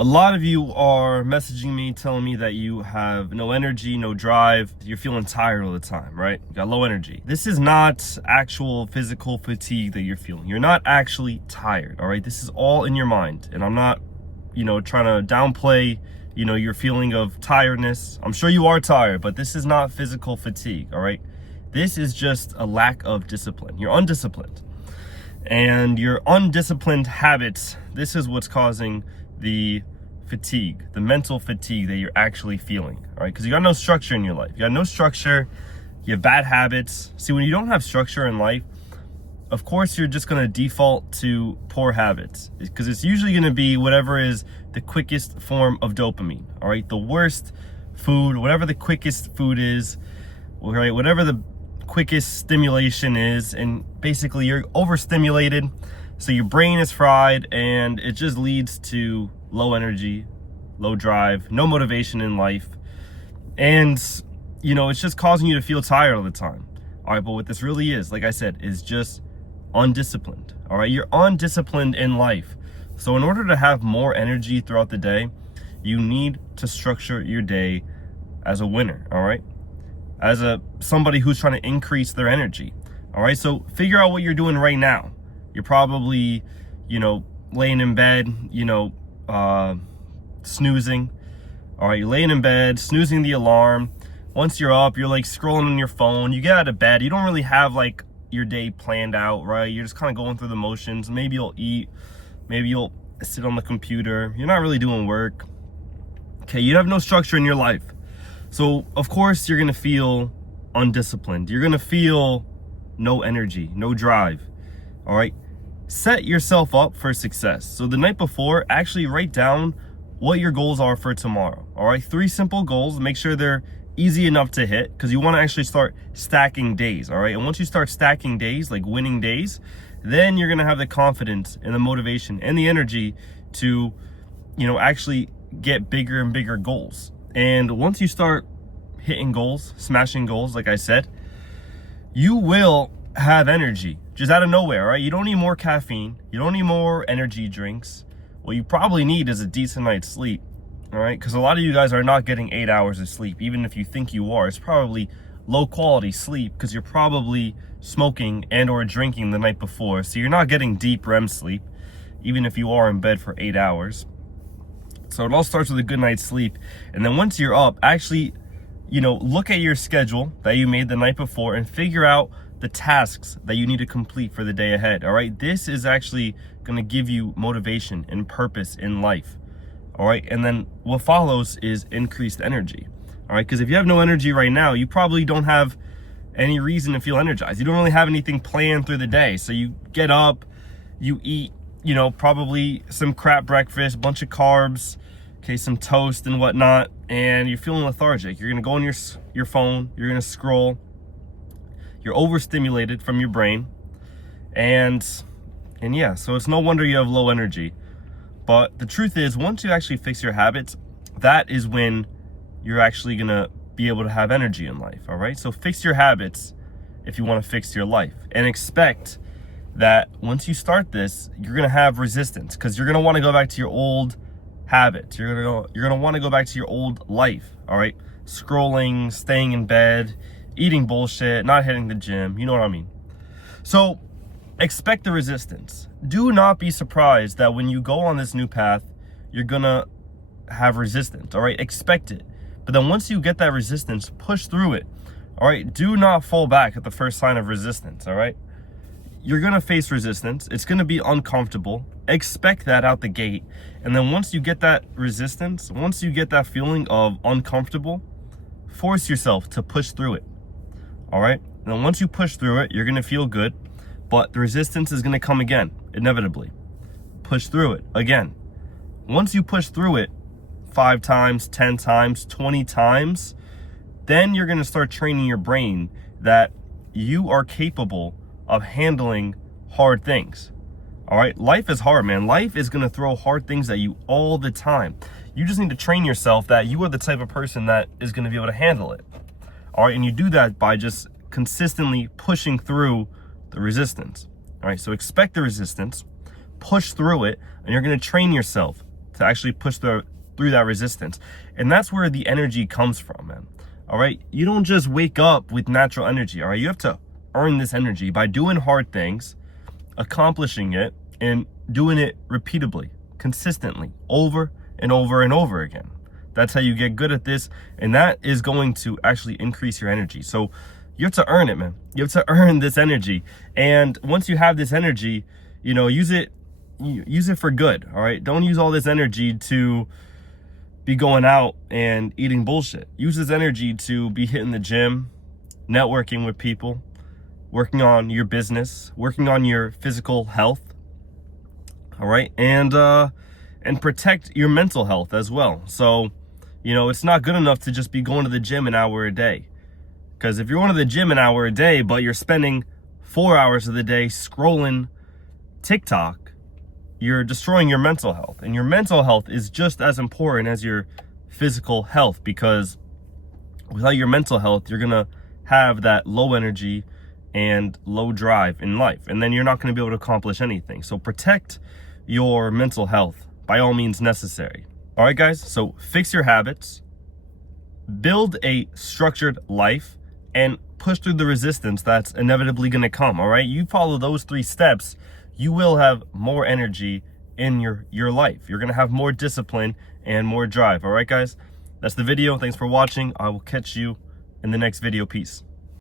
A lot of you are messaging me telling me that you have no energy, no drive. You're feeling tired all the time, right? You got low energy. This is not actual physical fatigue that you're feeling. You're not actually tired, all right? This is all in your mind. And I'm not, trying to downplay, your feeling of tiredness. I'm sure you are tired, but this is not physical fatigue, all right? This is just a lack of discipline. You're undisciplined. And your undisciplined habits, this is what's causing the fatigue, the mental fatigue that you're actually feeling, all right? Because you got no structure in your life. You got no structure, you have bad habits. See, when you don't have structure in life, of course, you're just gonna default to poor habits because it's usually gonna be whatever is the quickest form of dopamine, all right? The worst food, whatever the quickest food is, all right? Whatever the quickest stimulation is, and basically you're overstimulated, so your brain is fried, and it just leads to low energy, low drive, no motivation in life, and it's just causing you to feel tired all the time. All right, but what this really is, like I said, is just undisciplined. All right, you're undisciplined in life. So in order to have more energy throughout the day, you need to structure your day as a winner, all right? As somebody who's trying to increase their energy. All right, so figure out what you're doing right now. You're probably, laying in bed, snoozing. All right, you're laying in bed, snoozing the alarm. Once you're up, you're like scrolling on your phone. You get out of bed. You don't really have like your day planned out, right? You're just kind of going through the motions. Maybe you'll eat. Maybe you'll sit on the computer. You're not really doing work. Okay, you have no structure in your life. So, of course, you're going to feel undisciplined. You're going to feel no energy, no drive. All right, set yourself up for success. So the night before, actually write down what your goals are for tomorrow. All right, 3 simple goals. Make sure they're easy enough to hit because you want to actually start stacking days. All right, and once you start stacking days, like winning days, then you're going to have the confidence and the motivation and the energy to, actually get bigger and bigger goals. And once you start hitting goals, smashing goals, like I said, you will have energy just out of nowhere, right? You don't need more caffeine. You don't need more energy drinks. What you probably need is a decent night's sleep, all right? Because a lot of you guys are not getting 8 hours of sleep. Even if you think you are, it's probably low quality sleep because you're probably smoking and or drinking the night before. So you're not getting deep REM sleep, even if you are in bed for 8 hours. So it all starts with a good night's sleep. And then once you're up, actually, look at your schedule that you made the night before and figure out the tasks that you need to complete for the day ahead, all right? This is actually gonna give you motivation and purpose in life, all right? And then what follows is increased energy, all right? Because if you have no energy right now, you probably don't have any reason to feel energized. You don't really have anything planned through the day. So you get up, you eat, probably some crap breakfast, bunch of carbs, okay, some toast and whatnot, and you're feeling lethargic. You're gonna go on your phone, you're gonna scroll, you're overstimulated from your brain, and yeah, so it's no wonder you have low energy. But the truth is, once you actually fix your habits, that is when you're actually gonna be able to have energy in life, all right? So fix your habits if you wanna fix your life, and expect that once you start this, you're gonna have resistance because you're gonna wanna go back to your old habits. You're gonna wanna go back to your old life, all right? Scrolling, staying in bed, eating bullshit, not hitting the gym, you know what I mean? So expect the resistance. Do not be surprised that when you go on this new path, you're gonna have resistance, all right? Expect it. But then once you get that resistance, push through it, all right? Do not fall back at the first sign of resistance, all right? You're gonna face resistance. It's gonna be uncomfortable. Expect that out the gate. And then once you get that resistance, once you get that feeling of uncomfortable, force yourself to push through it, all right? And then once you push through it, you're gonna feel good, but the resistance is gonna come again, inevitably. Push through it again. Once you push through it 5 times, 10 times, 20 times, then you're gonna start training your brain that you are capable of handling hard things. All right, life is hard, man. Life is gonna throw hard things at you all the time. You just need to train yourself that you are the type of person that is gonna be able to handle it. All right, and you do that by just consistently pushing through the resistance. All right, so expect the resistance, push through it, and you're gonna train yourself to actually push through that resistance. And that's where the energy comes from, man. All right, you don't just wake up with natural energy. All right, you have to earn this energy by doing hard things, accomplishing it, and doing it repeatedly, consistently, over and over and over again. That's how you get good at this, and that is going to actually increase your energy. So you have to earn it, man. You have to earn this energy. And once you have this energy, you know, use it for good. All right, don't use all this energy to be going out and eating bullshit. Use this energy to be hitting the gym, networking with people, working on your business, working on your physical health. All right, and protect your mental health as well. So, you know, it's not good enough to just be going to the gym an hour a day. Because if you're going to the gym an hour a day, but you're spending 4 hours of the day scrolling TikTok, you're destroying your mental health. And your mental health is just as important as your physical health, because without your mental health, you're going to have that low energy and low drive in life. And then you're not going to be able to accomplish anything. So protect your mental health by all means necessary. All right, guys, so fix your habits, build a structured life, and push through the resistance that's inevitably going to come. All right, you follow those 3 steps, you will have more energy in your life. You're going to have more discipline and more drive. All right, guys, that's the video. Thanks for watching. I will catch you in the next video. Peace.